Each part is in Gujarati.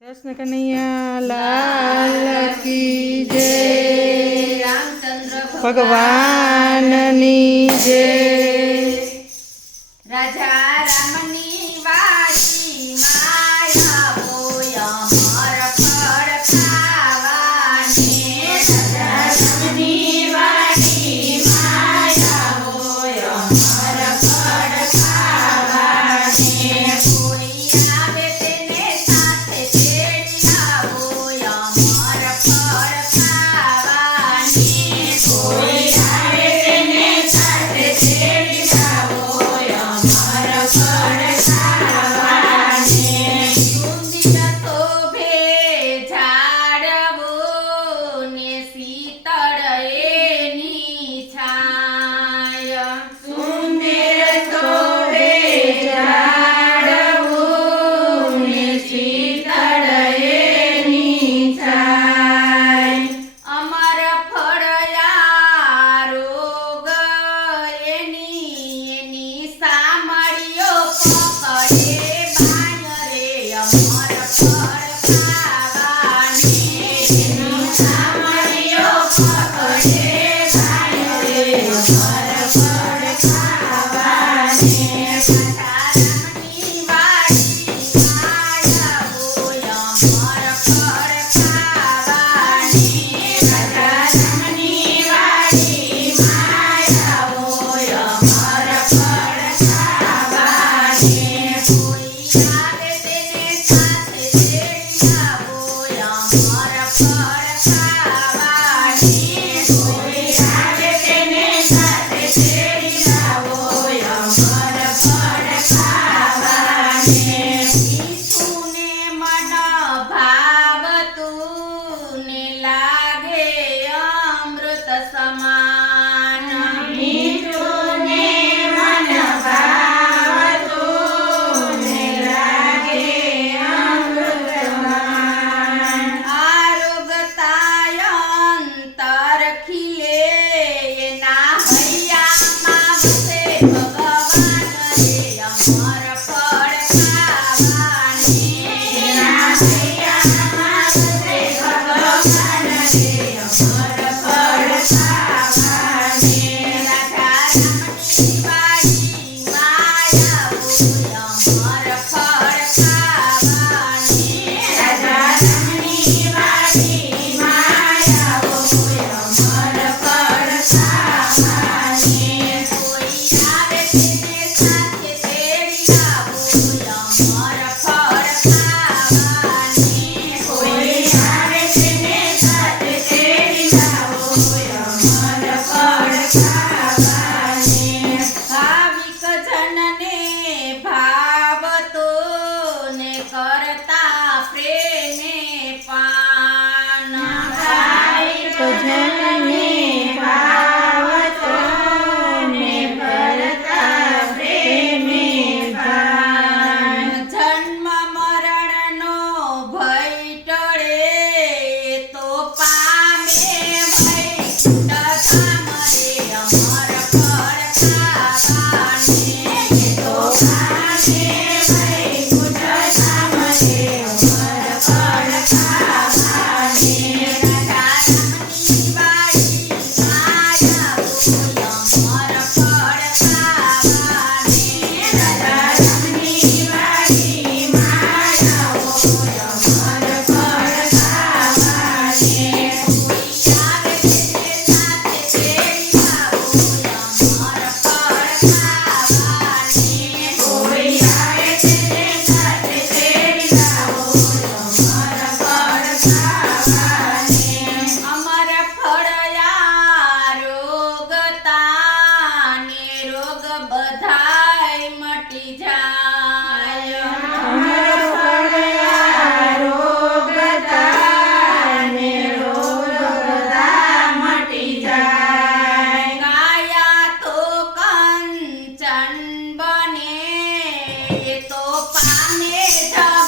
કૃષ્ણ કનૈયા લાલ કી જય. રામચંદ્ર ભગવાનની જય. Yes. Gracias.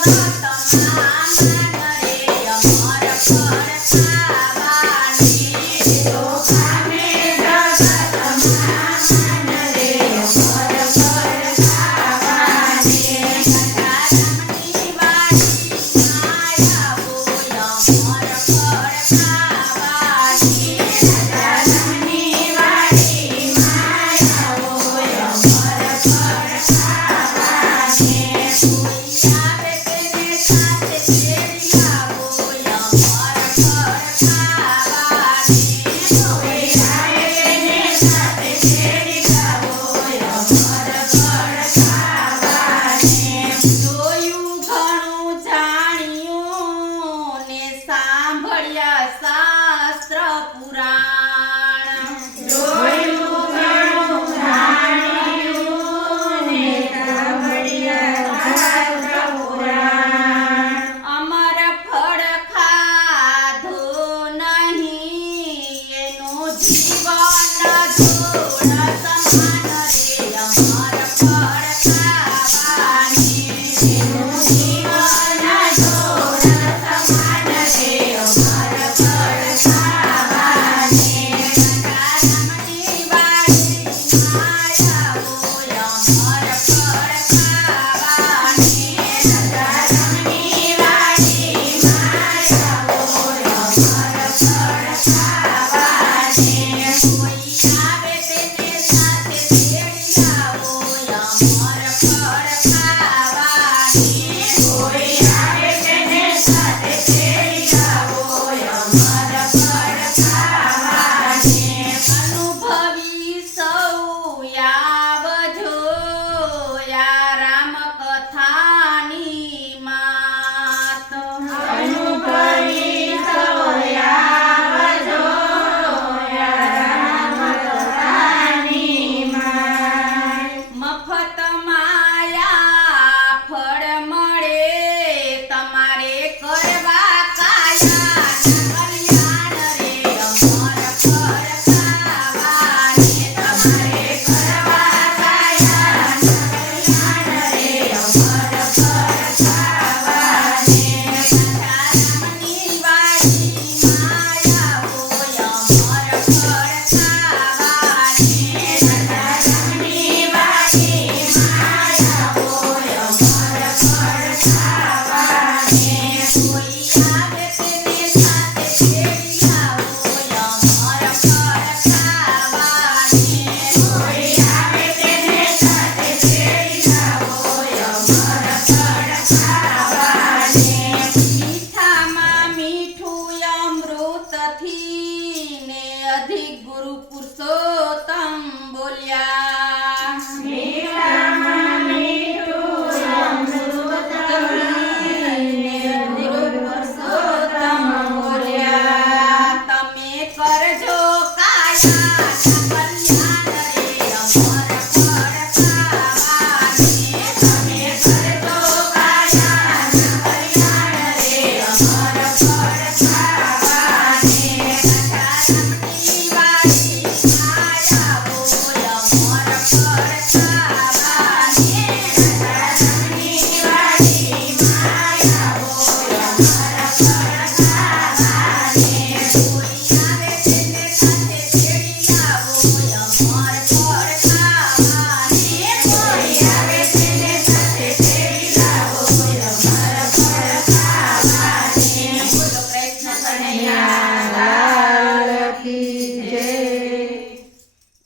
Yeah. Shiva.